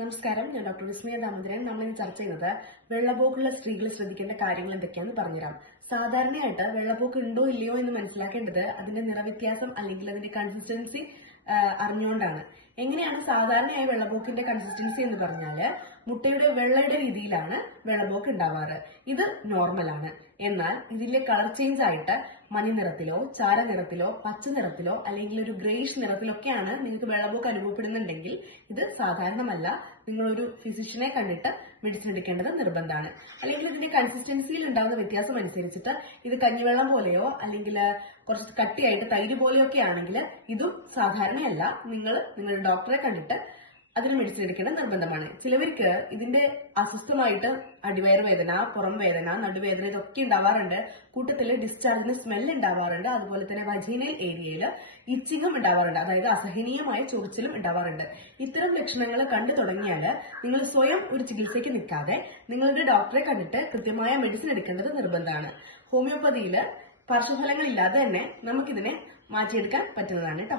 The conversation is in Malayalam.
നമസ്കാരം, ഞാൻ ഡോക്ടർ വിസ്മയ ദാമോദരൻ. നമ്മൾ ചർച്ച ചെയ്യുന്നത് വെള്ളപ്പോക്കുള്ള സ്ത്രീകൾ ശ്രദ്ധിക്കേണ്ട കാര്യങ്ങൾ എന്തൊക്കെയാണെന്ന് പറഞ്ഞുതരാം. സാധാരണയായിട്ട് വെള്ളപ്പോക്ക് ഉണ്ടോ ഇല്ലയോ എന്ന് മനസ്സിലാക്കേണ്ടത് അതിന്റെ നിറവ്യത്യാസം അല്ലെങ്കിൽ അതിന്റെ കൺസിസ്റ്റൻസി അറിഞ്ഞുകൊണ്ടാണ്. എങ്ങനെയാണ് സാധാരണയായി വെള്ളപ്പോക്കിന്റെ കൺസിസ്റ്റൻസി എന്ന് പറഞ്ഞാല് മുട്ടയുടെ വെള്ളയുടെ രീതിയിലാണ് വെള്ളപ്പോക്ക് ഉണ്ടാവാറ്. ഇത് നോർമലാണ്. എന്നാൽ ഇതിന്റെ കളർ ചേഞ്ച് ആയിട്ട് മഞ്ഞ നിറത്തിലോ ചാരനിറത്തിലോ പച്ച നിറത്തിലോ അല്ലെങ്കിൽ ഒരു ഗ്രേഷ് നിറത്തിലൊക്കെയാണ് നിങ്ങൾക്ക് വെള്ളപ്പോക്ക് അനുഭവപ്പെടുന്നുണ്ടെങ്കിൽ ഇത് സാധാരണമല്ല. നിങ്ങളൊരു ഫിസിഷ്യനെ കണ്ടിട്ട് മെഡിസിൻ എടുക്കേണ്ടത് നിർബന്ധമാണ്. അല്ലെങ്കിൽ ഇതിന്റെ കൺസിസ്റ്റൻസിയിൽ ഉണ്ടാകുന്ന വ്യത്യാസം അനുസരിച്ചിട്ട് ഇത് കഞ്ഞിവെള്ളം പോലെയോ അല്ലെങ്കിൽ കുറച്ച് കട്ടിയായിട്ട് തൈര് പോലെയോ ഒക്കെ ആണെങ്കിൽ ഇതും സാധാരണയല്ല. നിങ്ങളുടെ ഡോക്ടറെ കണ്ടിട്ട് അതിന് മെഡിസിൻ എടുക്കേണ്ടത് നിർബന്ധമാണ്. ചിലവർക്ക് ഇതിന്റെ അസ്വസ്ഥമായിട്ട് അടിവയർ വേദന, പുറം വേദന, നടുവേദന ഇതൊക്കെ ഉണ്ടാവാറുണ്ട്. കൂട്ടത്തിൽ ഡിസ്ചാർജിന് സ്മെൽ ഉണ്ടാവാറുണ്ട്. അതുപോലെ തന്നെ വജീനൽ ഏരിയയിൽ ഇച്ചിങ്ങും ഉണ്ടാവാറുണ്ട്. അതായത് അസഹനീയമായ ചൊറിച്ചിലും ഉണ്ടാവാറുണ്ട്. ഇത്തരം ലക്ഷണങ്ങൾ കണ്ടു തുടങ്ങിയാൽ നിങ്ങൾ സ്വയം ഒരു ചികിത്സയ്ക്ക് നിൽക്കാതെ നിങ്ങളുടെ ഡോക്ടറെ കണ്ടിട്ട് കൃത്യമായ മെഡിസിൻ എടുക്കേണ്ടത് നിർബന്ധമാണ്. ഹോമിയോപ്പതിയിൽ പാർശ്വഫലങ്ങളില്ലാതെ തന്നെ നമുക്കിതിനെ മാറ്റിയെടുക്കാൻ പറ്റുന്നതാണ് കേട്ടോ.